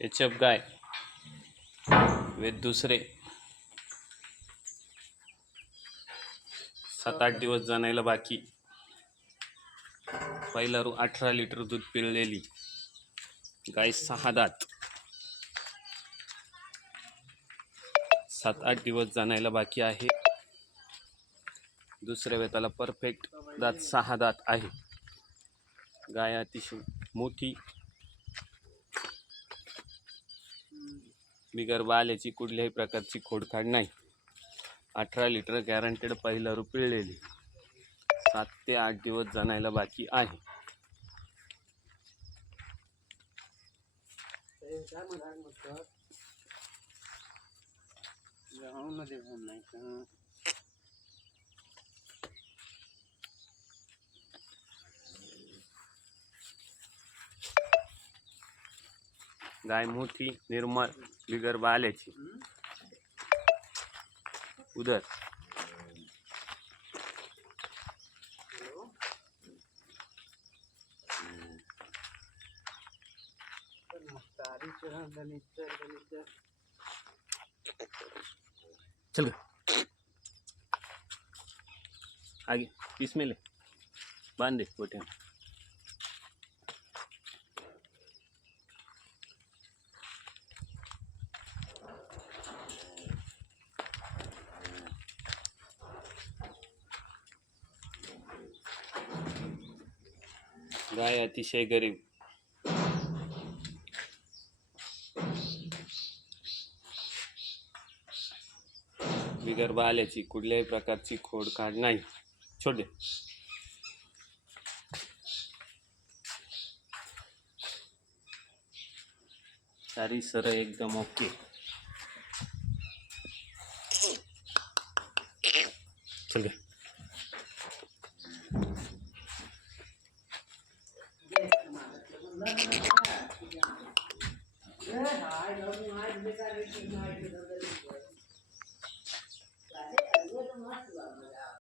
H F गाय. वेद दुसरे. सात आठ दिवस जाणायला बाकी. पहिला रू अठरा लिटर दूध पिळलेली. गाय सहा दात. सात आठ दिवस जाणायला बाकी आहे. दुसऱ्या वेताला परफेक्ट दात सहा दात आहे. गाय अतिशय मोठी. बिगर बाल्याची कुठल्याही प्रकारची खोडखाड नाही. अठरा लिटर गॅरंटेड पहिला रू पिळलेली सात ते आठ दिवस जाणायला बाकी आहे. गाय मुठी निर्मल बिगर वाले उधर चल आगे इसमें ले। बाँध दे बोटे गाय अतिशय गरीब. बिगर आल्याची कुठल्याही प्रकारची खोडकाड नाही. छोटे सारी सर एकदम ओके. चल ஆயிடுது